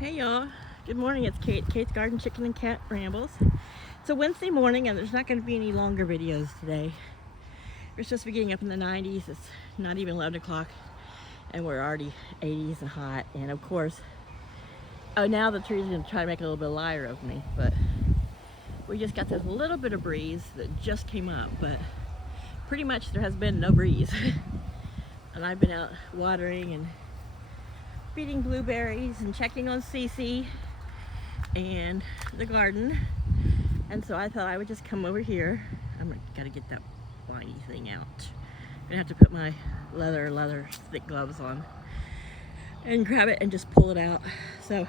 Hey y'all, good morning. It's Kate, Kate's Garden Chicken and Cat Rambles. It's a Wednesday morning and there's not going to be any longer videos today. We're supposed to be getting up in the 90s. It's not even 11 o'clock and we're already 80s and hot. And of course, now the trees are going to try to make a little bit lighter of me, but we just got this little bit of breeze that just came up, but pretty much there has been no breeze. And I've been out watering and feeding blueberries and checking on Cece and the garden, and so I thought I would just come over here. Gotta get that whiny thing out. I'm gonna have to put my leather thick gloves on and grab it and just pull it out. So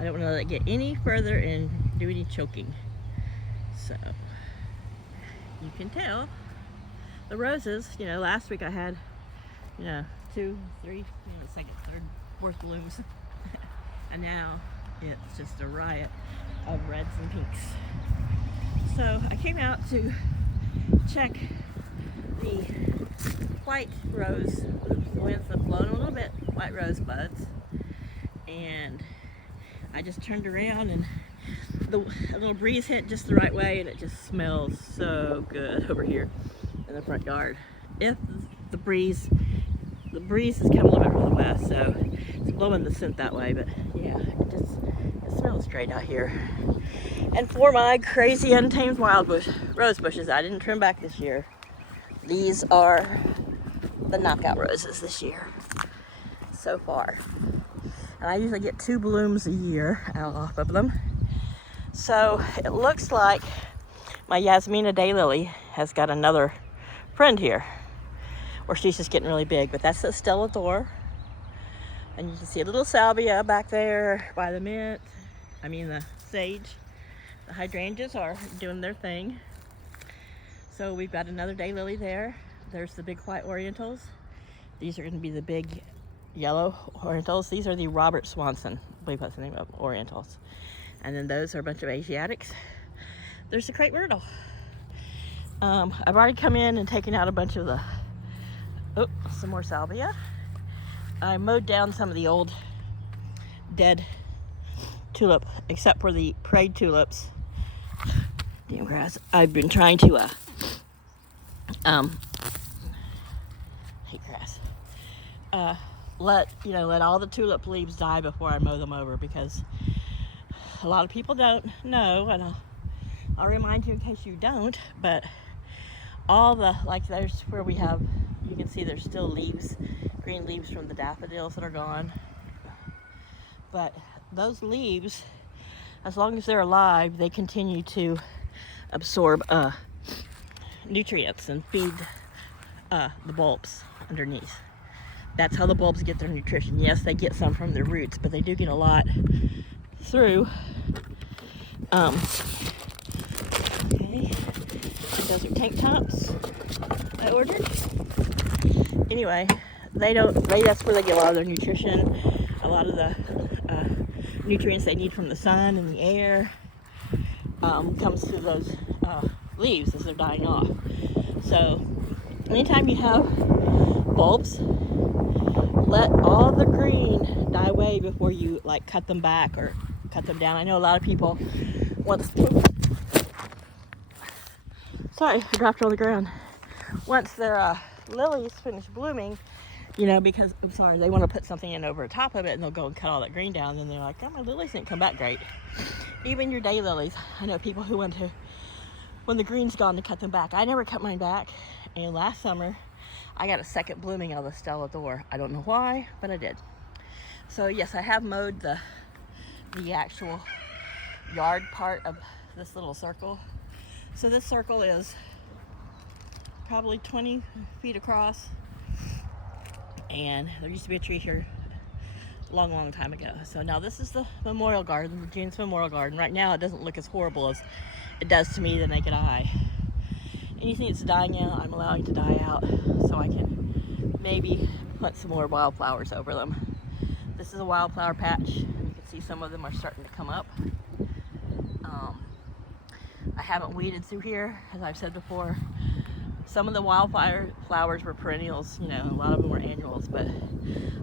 I don't want to let it get any further and do any choking. So you can tell the roses, last week I had 2, 3, second, third, fourth blooms. And now it's just a riot of reds and pinks. So I came out to check the white rose. The winds have blown a little bit, white rose buds. And I just turned around and a little breeze hit just the right way, and it just smells so good over here in the front yard. If the breeze is coming a little bit from the west, so it's blowing the scent that way, but yeah, it smells great out here. And for my crazy untamed rose bushes, I didn't trim back this year. These are the knockout roses this year so far. And I usually get 2 blooms a year off of them. So it looks like my Yasmina daylily has got another friend here, or she's just getting really big, but that's the Stella d'Or. And you can see a little salvia back there by the the sage. The hydrangeas are doing their thing. So we've got another daylily there. There's the big white orientals. These are going to be the big yellow orientals. These are the Robert Swanson, I believe that's the name of orientals. And then those are a bunch of Asiatics. There's the crepe myrtle. I've already come in and taken out a bunch of some more salvia. I mowed down some of the old dead tulip, except for the prayed tulips. Damn grass. I've been trying to hate grass. Let all the tulip leaves die before I mow them over, because a lot of people don't know, and I'll remind you in case you don't, but there's where we have, you can see there's still leaves, green leaves from the daffodils that are gone. But those leaves, as long as they're alive, they continue to absorb nutrients and feed the bulbs underneath. That's how the bulbs get their nutrition. Yes, they get some from their roots, but they do get a lot through. Okay, those are tank tops I ordered. Anyway, that's where they get a lot of their nutrition, a lot of the nutrients they need from the sun and the air comes through those leaves as they're dying off. So anytime you have bulbs, let all the green die away before you cut them back or cut them down. I know a lot of people sorry, I dropped it on the ground. Once their lilies finish blooming, because, I'm sorry, they want to put something in over the top of it, and they'll go and cut all that green down, and then they're like, oh, my lilies didn't come back great. Even your daylilies. I know people who when the green's gone, to cut them back. I never cut mine back, and last summer, I got a second blooming of the Stella d'Or. I don't know why, but I did. So, yes, I have mowed the actual yard part of this little circle. So this circle is probably 20 feet across, and there used to be a tree here a long time ago. So now this is the memorial garden, the June's Memorial Garden. Right now it doesn't look as horrible as it does to me, the naked eye. Anything that's dying out, I'm allowing to die out, so I can maybe put some more wildflowers over them. This is a wildflower patch. You can see some of them are starting to come up. I haven't weeded through here, as I've said before. Some of the wildfire flowers were perennials, you know, a lot of them were annuals, but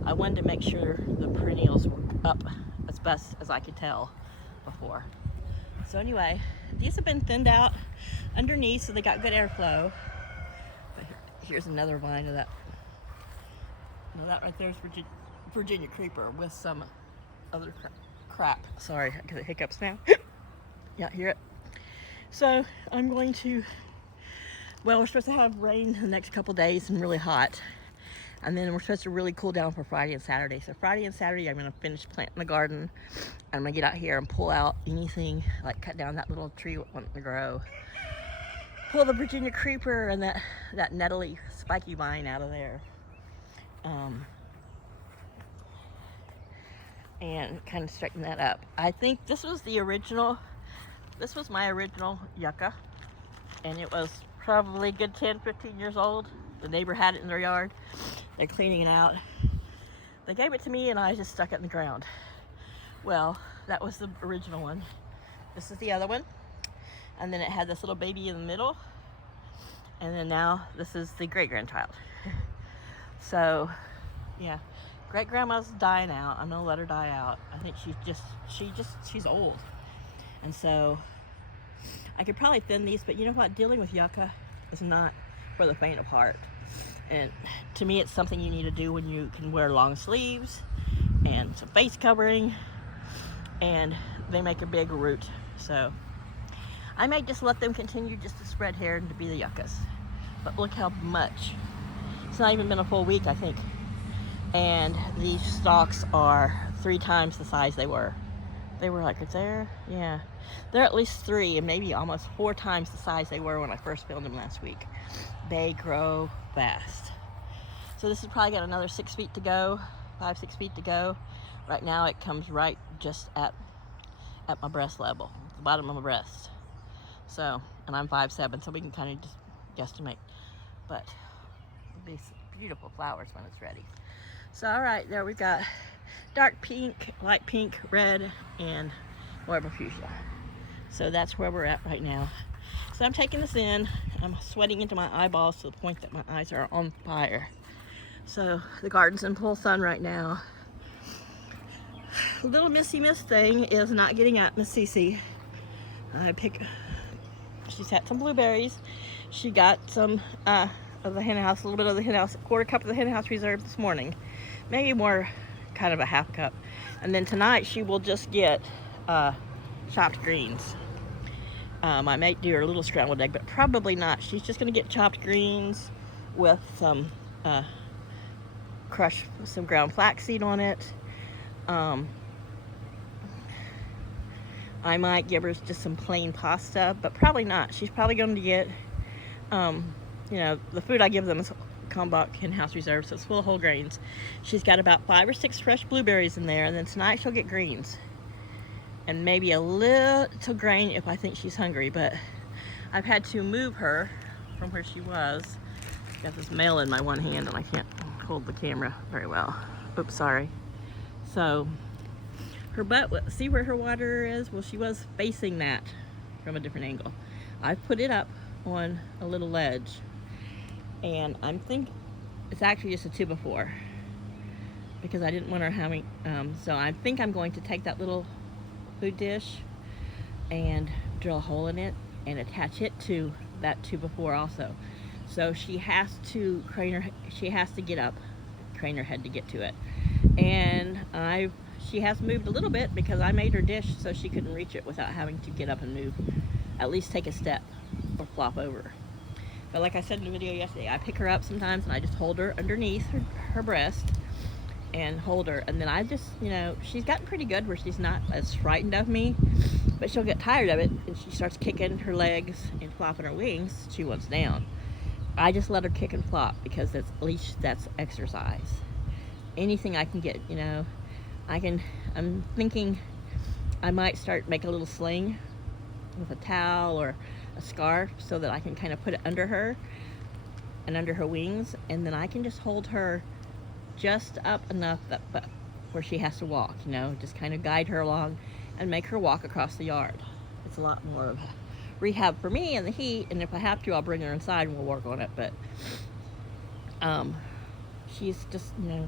I wanted to make sure the perennials were up as best as I could tell before. So anyway, these have been thinned out underneath so they got good airflow. But here's another vine of that. Now that right there is Virginia creeper with some other crap. Sorry, I got the hiccups now. Yeah, hear it? So I'm going to, well, we're supposed to have rain the next couple days and really hot. And then we're supposed to really cool down for Friday and Saturday. So Friday and Saturday, I'm going to finish planting the garden. I'm going to get out here and pull out anything, like cut down that little tree wanting to grow. Pull the Virginia creeper and that nettly spiky vine out of there. And kind of straighten that up. I think this was my original yucca. And it was probably a good 10, 15 years old. The neighbor had it in their yard. They're cleaning it out. They gave it to me and I just stuck it in the ground. Well, that was the original one. This is the other one. And then it had this little baby in the middle. And then now this is the great-grandchild. So, yeah. Great-grandma's dying out. I'm gonna let her die out. I think she's old. And so, I could probably thin these, but you know what? Dealing with yucca is not for the faint of heart. And to me, it's something you need to do when you can wear long sleeves and some face covering, and they make a big root. So I may just let them continue just to spread hair and to be the yuccas. But look how much. It's not even been a full week, I think. And these stalks are 3 times the size they were. They were like, it's there? Yeah. They're at least 3 and maybe almost 4 times the size they were when I first filmed them last week. They grow fast. So this has probably got another 6 feet to go, 5, 6 feet to go. Right now it comes right just at my breast level, the bottom of my breast. So, and I'm 5'7", so we can kind of just guesstimate. But it'll be beautiful flowers when it's ready. So all right, there we've got dark pink, light pink, red, and more of a fuchsia. So that's where we're at right now. So I'm taking this in. I'm sweating into my eyeballs to the point that my eyes are on fire. So the garden's in full sun right now. Little Missy Miss thing is not getting up, Miss Cece. She's had some blueberries. She got some of the hen house, a little bit of the hen house, 1/4 cup of the hen house reserve this morning. Maybe more, kind of a 1/2 cup. And then tonight she will just get chopped greens. I might do her a little scrambled egg, but probably not. She's just going to get chopped greens with some crushed some ground flaxseed on it. I might give her just some plain pasta, but probably not. She's probably going to get, you know, the food I give them is Kalmbach in-house reserve, so it's full of whole grains. She's got about 5 or 6 fresh blueberries in there, and then tonight she'll get greens. And maybe a little grain if I think she's hungry, but I've had to move her from where she was. Got this mail in my one hand and I can't hold the camera very well. Oops, sorry. So her butt, see where her water is? Well, she was facing that from a different angle. I've put it up on a little ledge, and I'm thinking it's actually just a 2x4 because I didn't want her having, so I think I'm going to take that little food dish and drill a hole in it and attach it to that 2x4 also. So she has to she has to get up, crane her head to get to it. And she has moved a little bit because I made her dish so she couldn't reach it without having to get up and move, at least take a step or flop over. But like I said in the video yesterday, I pick her up sometimes and I just hold her underneath her breast and hold her, and then I just, you know, she's gotten pretty good where she's not as frightened of me, but she'll get tired of it and she starts kicking her legs and flopping her wings. She wants down. I just let her kick and flop because at least that's exercise. Anything I can get, you know, I'm thinking I might make a little sling with a towel or a scarf so that I can kind of put it under her and under her wings, and then I can just hold her just up enough that where she has to walk, you know, just kind of guide her along and make her walk across the yard. It's a lot more of a rehab for me in the heat, and if I have to, I'll bring her inside and we'll work on it. But she's just, you know,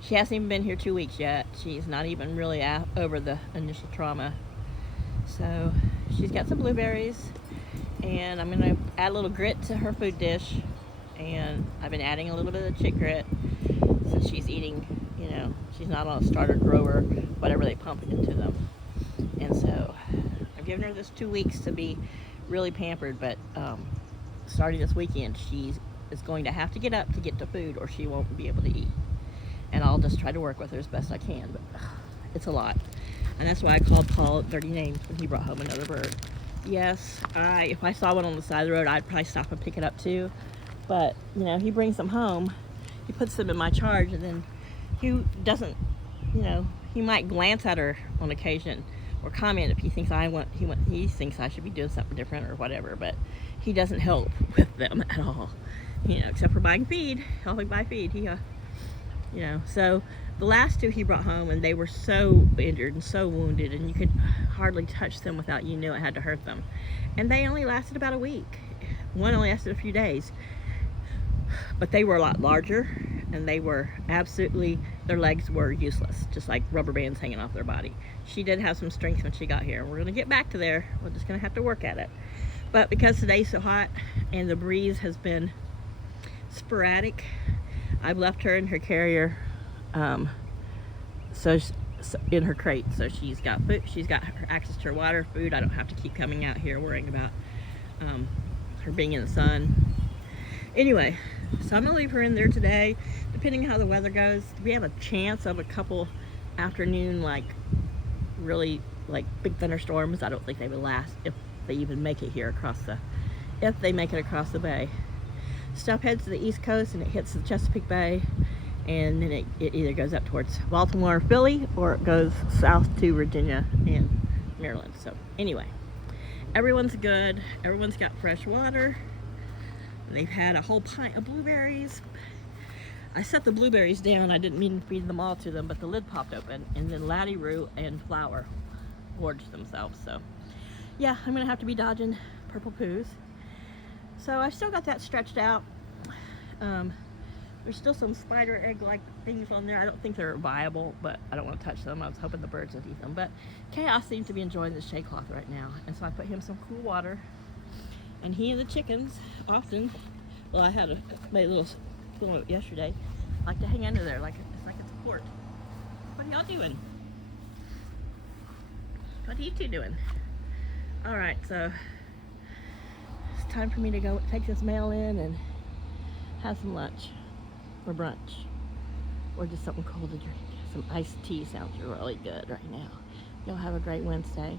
she hasn't even been here 2 weeks yet. She's not even really over the initial trauma. So she's got some blueberries, and I'm gonna add a little grit to her food dish, and I've been adding a little bit of chick grit since she's eating, you know, she's not on a starter grower, whatever they pump into them. And so I've given her this 2 weeks to be really pampered, but starting this weekend, she is going to have to get up to get to food, or she won't be able to eat. And I'll just try to work with her as best I can, but it's a lot. And that's why I called Paul dirty names when he brought home another bird. Yes, if I saw one on the side of the road, I'd probably stop and pick it up too. But, you know, he brings them home, he puts them in my charge, and then he doesn't, you know, he might glance at her on occasion or comment if he thinks he thinks I should be doing something different or whatever, but he doesn't help with them at all, you know, except for buying feed, helping buy feed. He, you know, so the last two he brought home, and they were so injured and so wounded, and you could hardly touch them without you knew it had to hurt them. And they only lasted about a week. One only lasted a few days. But they were a lot larger, and they were absolutely, their legs were useless, just like rubber bands hanging off their body. She did have some strength when she got here. We're going to get back to there. We're just going to have to work at it. But because today's so hot and the breeze has been sporadic, I've left her in her carrier, so in her crate, so she's got food, she's got her access to her water, food. I don't have to keep coming out here worrying about her being in the sun. Anyway, so I'm gonna leave her in there today, depending how the weather goes. We have a chance of a couple afternoon, like really like big thunderstorms. I don't think they would last if they even make it here across the bay. Stuff heads to the East Coast and it hits the Chesapeake Bay, and then it either goes up towards Baltimore or Philly, or it goes south to Virginia and Maryland. So anyway, everyone's good. Everyone's got fresh water. They've had a whole pint of blueberries. I set the blueberries down. I didn't mean to feed them all to them, but the lid popped open, and then Laddie Roo and Flower gorged themselves. So yeah, I'm gonna have to be dodging purple poos. So I still got that stretched out. There's still some spider egg-like things on there. I don't think they're viable, but I don't want to touch them. I was hoping the birds would eat them. But Chaos seems to be enjoying the shade cloth right now, and so I put him some cool water. And he and the chickens often, well, I made a little film yesterday, like to hang under there like it's a fort. What are y'all doing? What are you two doing? All right, so it's time for me to go take this mail in and have some lunch or brunch, or just something cold to drink. Some iced tea sounds really good right now. Y'all have a great Wednesday.